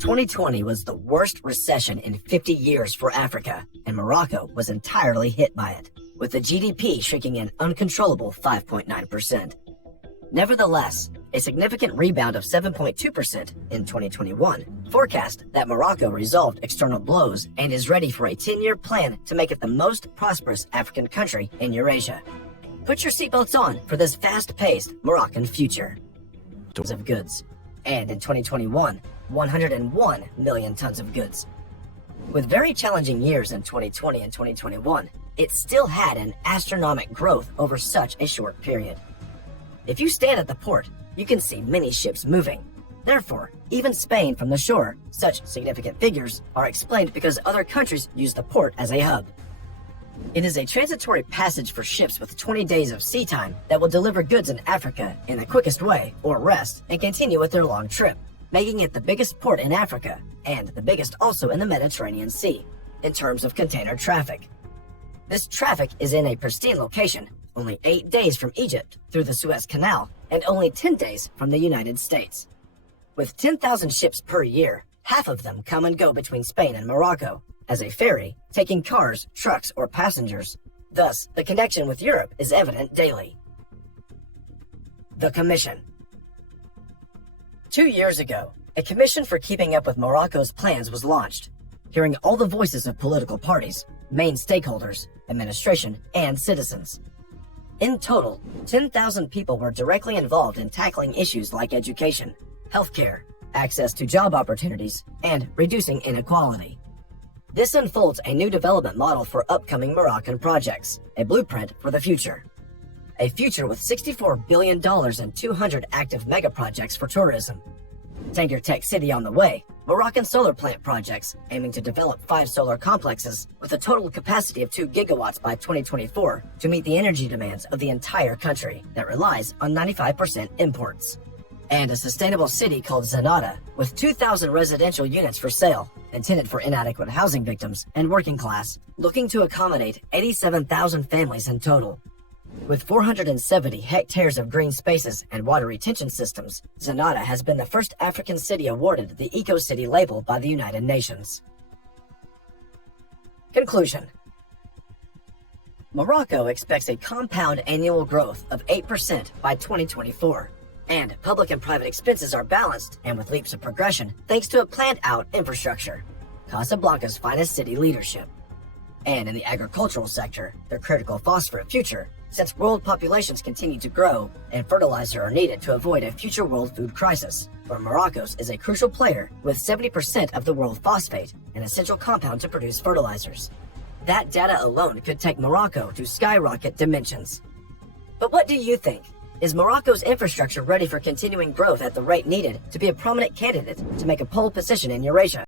2020 was the worst recession in 50 years for Africa, and Morocco was entirely hit by it, with the GDP shrinking an uncontrollable 5.9%. Nevertheless, a significant rebound of 7.2% in 2021 forecast that Morocco resolved external blows and is ready for a 10-year plan to make it the most prosperous African country in Eurasia. Put your seatbelts on for this fast-paced Moroccan future. Tons of goods, and in 2021, 101 million tons of goods. With very challenging years in 2020 and 2021, it still had an astronomical growth over such a short period. If you stand at the port, you can see many ships moving. Therefore, even Spain from the shore, such significant figures are explained because other countries use the port as a hub. It is a transitory passage for ships with 20 days of sea time that will deliver goods in Africa in the quickest way or rest and continue with their long trip, making it the biggest port in Africa and the biggest also in the Mediterranean Sea in terms of container traffic. This traffic is in a pristine location, only 8 days from Egypt through the Suez Canal and only 10 days from the United States. With 10,000 ships per year, half of them come and go between Spain and Morocco as a ferry, taking cars, trucks, or passengers. Thus, the connection with Europe is evident daily. The Commission. 2 years ago, a commission for keeping up with Morocco's plans was launched, hearing all the voices of political parties, main stakeholders, administration, and citizens. In total, 10,000 people were directly involved in tackling issues like education, healthcare, access to job opportunities, and reducing inequality. This unfolds a new development model for upcoming Moroccan projects, a blueprint for the future. A future with $64 billion and 200 active mega projects for tourism. Tanger Tech City on the way, Moroccan solar plant projects aiming to develop 5 solar complexes with a total capacity of 2 gigawatts by 2024 to meet the energy demands of the entire country that relies on 95% imports. And a sustainable city called Zanata with 2,000 residential units for sale, intended for inadequate housing victims and working class, looking to accommodate 87,000 families in total. With 470 hectares of green spaces and water retention systems, Zanata has been the first African city awarded the Eco-City label by the United Nations. Conclusion. Morocco expects a compound annual growth of 8% by 2024, and public and private expenses are balanced and with leaps of progression thanks to a planned-out infrastructure, Casablanca's finest city leadership. And in the agricultural sector, their critical phosphate future, since world populations continue to grow and fertilizer are needed to avoid a future world food crisis, where Morocco's is a crucial player with 70% of the world phosphate, an essential compound to produce fertilizers. That data alone could take Morocco to skyrocket dimensions. But what do you think? Is Morocco's infrastructure ready for continuing growth at the rate needed to be a prominent candidate to make a pole position in Eurasia?